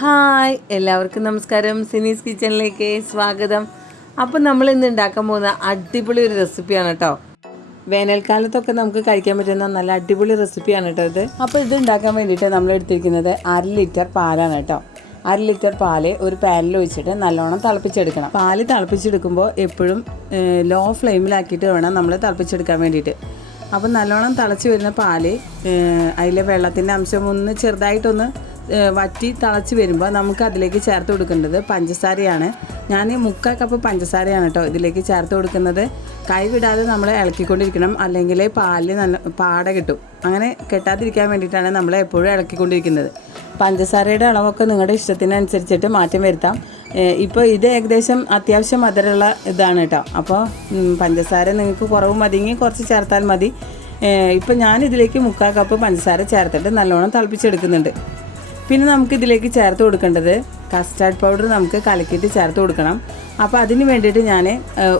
Hi എല്ലാവർക്കും നമസ്കാരം. സിനീസ് കിച്ചണിലേക്ക് സ്വാഗതം. അപ്പം നമ്മൾ ഇന്ന് ഉണ്ടാക്കാൻ പോകുന്ന അടിപൊളി ഒരു റെസിപ്പിയാണ് കേട്ടോ. വേനൽക്കാലത്തൊക്കെ നമുക്ക് കഴിക്കാൻ പറ്റുന്ന നല്ല അടിപൊളി റെസിപ്പിയാണ് കേട്ടോ ഇത്. അപ്പോൾ ഇത് ഉണ്ടാക്കാൻ വേണ്ടിയിട്ട് നമ്മൾ എടുത്തിരിക്കുന്നത് 1/2 ലിറ്റർ പാലാണ് കേട്ടോ. 1/2 ലിറ്റർ പാല് ഒരു പാനിൽ ഒഴിച്ചിട്ട് നല്ലോണം തിളപ്പിച്ചെടുക്കണം. പാല് തിളപ്പിച്ചെടുക്കുമ്പോൾ എപ്പോഴും ലോ ഫ്ലെയിമിലാക്കിയിട്ട് വേണം നമ്മൾ തിളപ്പിച്ചെടുക്കാൻ വേണ്ടിയിട്ട്. അപ്പം നല്ലോണം തിളച്ച് വരുന്ന പാല് അതിലെ വെള്ളത്തിൻ്റെ അംശം ഒന്ന് ചെറുതായിട്ടൊന്ന് വറ്റി തിളച്ച് വരുമ്പോൾ നമുക്ക് അതിലേക്ക് ചേർത്ത് കൊടുക്കേണ്ടത് പഞ്ചസാരയാണ്. ഞാൻ 3/4 കപ്പ് പഞ്ചസാരയാണ് കേട്ടോ ഇതിലേക്ക് ചേർത്ത് കൊടുക്കുന്നത്. കൈ വിടാതെ നമ്മൾ ഇളക്കിക്കൊണ്ടിരിക്കണം, അല്ലെങ്കിൽ പാലിൽ നല്ല പാട കിട്ടും. അങ്ങനെ കെട്ടാതിരിക്കാൻ വേണ്ടിയിട്ടാണ് നമ്മൾ എപ്പോഴും ഇളക്കിക്കൊണ്ടിരിക്കുന്നത്. പഞ്ചസാരയുടെ അളവൊക്കെ നിങ്ങളുടെ ഇഷ്ടത്തിനനുസരിച്ചിട്ട് മാറ്റം വരുത്താം. ഇപ്പോൾ ഇത് ഏകദേശം അത്യാവശ്യം മധുരമുള്ള ഇതാണ് കേട്ടോ. അപ്പോൾ പഞ്ചസാര നിങ്ങൾക്ക് കുറവ് മതിയെങ്കിൽ കുറച്ച് ചേർത്താൽ മതി. ഇപ്പോൾ ഞാനിതിലേക്ക് 3/4 കപ്പ് പഞ്ചസാര ചേർത്തിട്ട് നല്ലോണം തിളപ്പിച്ചെടുക്കുന്നുണ്ട്. പിന്നെ നമുക്കിതിലേക്ക് ചേർത്ത് കൊടുക്കേണ്ടത് കസ്റ്റാർഡ് പൗഡർ നമുക്ക് കലക്കിയിട്ട് ചേർത്ത് കൊടുക്കണം. അപ്പോൾ അതിന് വേണ്ടിയിട്ട് ഞാൻ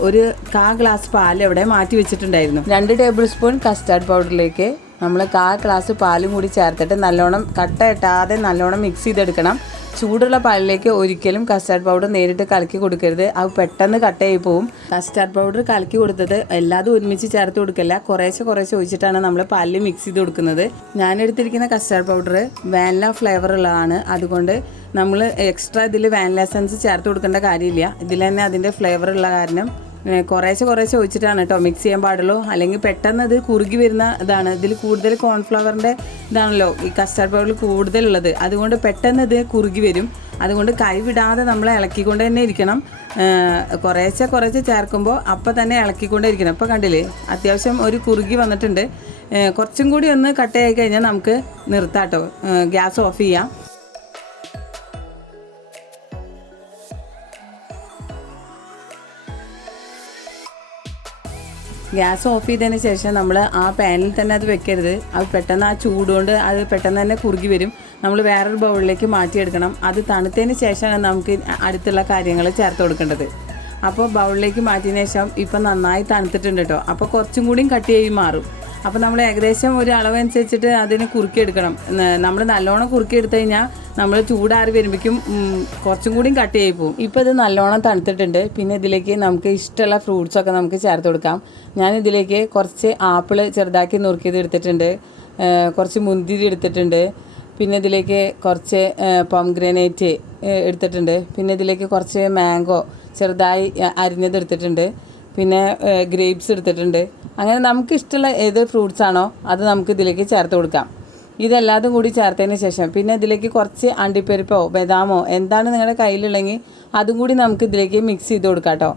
ഒരു 1/4 ഗ്ലാസ് പാൽ ഇവിടെ മാറ്റി വെച്ചിട്ടുണ്ടായിരുന്നു. 2 ടേബിൾ സ്പൂൺ കസ്റ്റാർഡ് പൗഡറിലേക്ക് നമ്മൾ 1/4 ഗ്ലാസ് പാലും കൂടി ചേർത്തിട്ട് നല്ലോണം കട്ട ഇട്ടാതെ നല്ലോണം മിക്സ് ചെയ്തെടുക്കണം. ചൂടുള്ള പാലിലേക്ക് ഒരിക്കലും കസ്റ്റാർഡ് പൗഡർ നേരിട്ട് കലക്കി കൊടുക്കരുത്, അത് പെട്ടെന്ന് കട്ടയായി പോവും. കസ്റ്റാർഡ് പൗഡർ കലക്കി കൊടുത്തത് എല്ലാതും ഒരുമിച്ച് ചേർത്ത് കൊടുക്കില്ല, കുറേശ്ശെ ഒഴിച്ചിട്ടാണ് നമ്മൾ പാലിൽ മിക്സ് ചെയ്ത് കൊടുക്കുന്നത്. ഞാനെടുത്തിരിക്കുന്ന കസ്റ്റാർഡ് പൗഡർ വാനില ഫ്ലേവർ ഉള്ളതാണ്. അതുകൊണ്ട് നമ്മൾ എക്സ്ട്രാ ഇതിൽ വാനില എസൻസ് ചേർത്ത് കൊടുക്കേണ്ട കാര്യമില്ല. ഇതിൽ തന്നെ അതിൻ്റെ ഫ്ലേവർ ഉള്ള കാരണം കുറേശ്ശെ ഒഴിച്ചിട്ടാണ് കേട്ടോ മിക്സ് ചെയ്യാൻ പാടുള്ളൂ. അല്ലെങ്കിൽ പെട്ടെന്ന് ഇത് കുറുകി വരുന്ന ഇതാണ്. ഇതിൽ കൂടുതൽ കോൺഫ്ലവറിൻ്റെ ഇതാണല്ലോ ഈ കസ്റ്റാർഡ് പൗഡറിൽ കൂടുതലുള്ളത്. അതുകൊണ്ട് പെട്ടെന്ന് ഇത് കുറുകി വരും. അതുകൊണ്ട് കൈ വിടാതെ നമ്മൾ ഇളക്കിക്കൊണ്ട് തന്നെ ഇരിക്കണം. കുറേശ്ശെ ചേർക്കുമ്പോൾ അപ്പം തന്നെ ഇളക്കിക്കൊണ്ടേ ഇരിക്കണം. ഇപ്പോൾ കണ്ടില്ലേ, അത്യാവശ്യം ഒരു കുറുകി വന്നിട്ടുണ്ട്. കുറച്ചും കൂടി ഒന്ന് കട്ടയായി കഴിഞ്ഞാൽ നമുക്ക് നിർത്താം കേട്ടോ, ഗ്യാസ് ഓഫ് ചെയ്യാം. ഗ്യാസ് ഓഫ് ചെയ്തതിന് ശേഷം നമ്മൾ ആ പാനിൽ തന്നെ അത് വെക്കരുത്. അത് പെട്ടെന്ന് ആ ചൂടുകൊണ്ട് അത് പെട്ടെന്ന് തന്നെ കുറുകി വരും. നമ്മൾ വേറൊരു ബൗളിലേക്ക് മാറ്റിയെടുക്കണം. അത് തണുത്തതിന് ശേഷമാണ് നമുക്ക് അടുത്തുള്ള കാര്യങ്ങൾ ചേർത്ത് കൊടുക്കേണ്ടത്. അപ്പോൾ ബൗളിലേക്ക് മാറ്റിയതിന് ശേഷം ഇപ്പം നന്നായി തണുത്തിട്ടുണ്ട് കേട്ടോ. അപ്പോൾ കുറച്ചും കൂടിയും കട്ടിയായി മാറും. അപ്പോൾ നമ്മൾ ഏകദേശം ഒരു അളവനുസരിച്ചിട്ട് അതിനെ കുറുക്കിയെടുക്കണം. നമ്മൾ നല്ലോണം കുറുക്കിയെടുത്ത് കഴിഞ്ഞാൽ നമ്മൾ ചൂടാറി വരുമ്പോഴേക്കും കുറച്ചും കൂടിയും കട്ടിയായി പോകും. ഇപ്പോൾ ഇത് നല്ലോണം തണുത്തിട്ടുണ്ട്. പിന്നെ ഇതിലേക്ക് നമുക്ക് ഇഷ്ടമുള്ള ഫ്രൂട്ട്സൊക്കെ നമുക്ക് ചേർത്ത് കൊടുക്കാം. ഞാനിതിലേക്ക് കുറച്ച് ആപ്പിൾ ചെറുതാക്കി നുറുക്കിയത് എടുത്തിട്ടുണ്ട്, കുറച്ച് മുന്തിരി എടുത്തിട്ടുണ്ട്, പിന്നെ ഇതിലേക്ക് കുറച്ച് പൊംഗ്രാനൈറ്റ് എടുത്തിട്ടുണ്ട്, പിന്നെ ഇതിലേക്ക് കുറച്ച് മാംഗോ ചെറുതായി അരിഞ്ഞത് എടുത്തിട്ടുണ്ട്, പിന്നെ ഗ്രേപ്സ് എടുത്തിട്ടുണ്ട്. അങ്ങനെ നമുക്ക് ഇഷ്ടമുള്ള ഏത് ഫ്രൂട്ട്സ് ആണോ അത് നമുക്ക് ഇതിലേക്ക് ചേർത്ത് കൊടുക്കാം. ഇതെല്ലാതും കൂടി ചേർത്തതിന് ശേഷം പിന്നെ ഇതിലേക്ക് കുറച്ച് അണ്ടിപ്പരിപ്പോ ബദാമോ എന്താണ് നിങ്ങളുടെ കയ്യിലുള്ളെങ്കിൽ അതും കൂടി നമുക്ക് ഇതിലേക്ക് മിക്സ് ചെയ്ത് കൊടുക്കാം കേട്ടോ.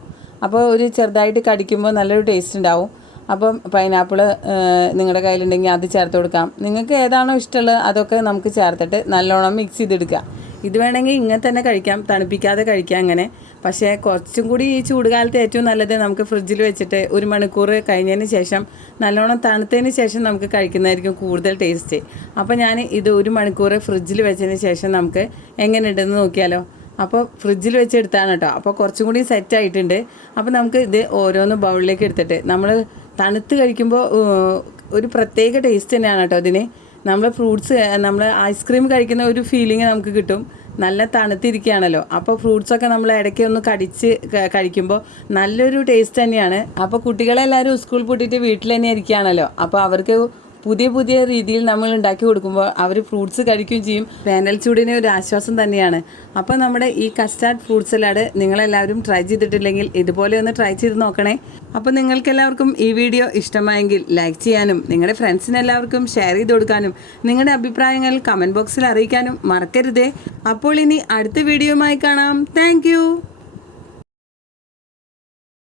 അപ്പോൾ ഒരു ചെറുതായിട്ട് കടിക്കുമ്പോൾ നല്ലൊരു ടേസ്റ്റ് ഉണ്ടാവും. അപ്പം പൈനാപ്പിൾ നിങ്ങളുടെ കയ്യിലുണ്ടെങ്കിൽ അത് ചേർത്ത് കൊടുക്കാം. നിങ്ങൾക്ക് ഏതാണോ ഇഷ്ടമുള്ളത് അതൊക്കെ നമുക്ക് ചേർത്തിട്ട് നല്ലോണം മിക്സ് ചെയ്തെടുക്കാം. ഇത് വേണമെങ്കിൽ ഇങ്ങനെ തന്നെ കഴിക്കാം, തണുപ്പിക്കാതെ കഴിക്കാം അങ്ങനെ. പക്ഷേ കുറച്ചും കൂടി ഈ ചൂടുകാലത്ത് ഏറ്റവും നല്ലത് നമുക്ക് ഫ്രിഡ്ജിൽ വെച്ചിട്ട് 1 മണിക്കൂർ കഴിഞ്ഞതിന് ശേഷം നല്ലോണം തണുത്തതിന് ശേഷം നമുക്ക് കഴിക്കുന്നതായിരിക്കും കൂടുതൽ ടേസ്റ്റ്. അപ്പോൾ ഞാൻ ഇത് 1 മണിക്കൂർ ഫ്രിഡ്ജിൽ വെച്ചതിന് ശേഷം നമുക്ക് എങ്ങനെ ഉണ്ടെന്ന് നോക്കിയാലോ. അപ്പോൾ ഫ്രിഡ്ജിൽ വെച്ചെടുത്താണ് കേട്ടോ. അപ്പോൾ കുറച്ചും കൂടി സെറ്റ് ആയിട്ടുണ്ട്. അപ്പോൾ നമുക്ക് ഇത് ഓരോന്ന് ബൗളിലേക്ക് എടുത്തിട്ട് നമ്മൾ തണുത്ത് കഴിക്കുമ്പോൾ ഒരു പ്രത്യേക ടേസ്റ്റ് തന്നെയാണ് കേട്ടോ ഇതിന്. നമ്മൾ ഫ്രൂട്ട്സ് നമ്മൾ ഐസ്ക്രീം കഴിക്കുന്ന ഒരു ഫീലിംഗ് നമുക്ക് കിട്ടും. നല്ല തണുത്തിരിക്കുകയാണല്ലോ. അപ്പോൾ ഫ്രൂട്ട്സൊക്കെ നമ്മൾ ഇടയ്ക്ക് ഒന്ന് കടിച്ച് കഴിക്കുമ്പോൾ നല്ലൊരു ടേസ്റ്റ് തന്നെയാണ്. അപ്പോൾ കുട്ടികളെല്ലാവരും സ്കൂൾ പൂട്ടിയിട്ട് വീട്ടിൽ തന്നെ ഇരിക്കുകയാണല്ലോ. അപ്പോൾ അവർക്ക് പുതിയ രീതിയിൽ നമ്മൾ ഉണ്ടാക്കി കൊടുക്കുമ്പോൾ അവർ ഫ്രൂട്ട്സ് കഴിക്കുകയും ചെയ്യും. വേനൽ ചൂടിന് ഒരു ആശ്വാസം തന്നെയാണ്. അപ്പോൾ നമ്മുടെ ഈ കസ്റ്റാർഡ് ഫ്രൂട്ട് സലാഡ് നിങ്ങളെല്ലാവരും ട്രൈ ചെയ്തിട്ടില്ലെങ്കിൽ ഇതുപോലെ ഒന്ന് ട്രൈ ചെയ്ത് നോക്കണേ. അപ്പോൾ നിങ്ങൾക്കെല്ലാവർക്കും ഈ വീഡിയോ ഇഷ്ടമായെങ്കിൽ ലൈക്ക് ചെയ്യാനും നിങ്ങളുടെ ഫ്രണ്ട്സിനെല്ലാവർക്കും ഷെയർ ചെയ്ത് കൊടുക്കാനും നിങ്ങളുടെ അഭിപ്രായങ്ങൾ കമൻറ്റ് ബോക്സിൽ അറിയിക്കാനും മറക്കരുതേ. അപ്പോൾ ഇനി അടുത്ത വീഡിയോയുമായി കാണാം. താങ്ക്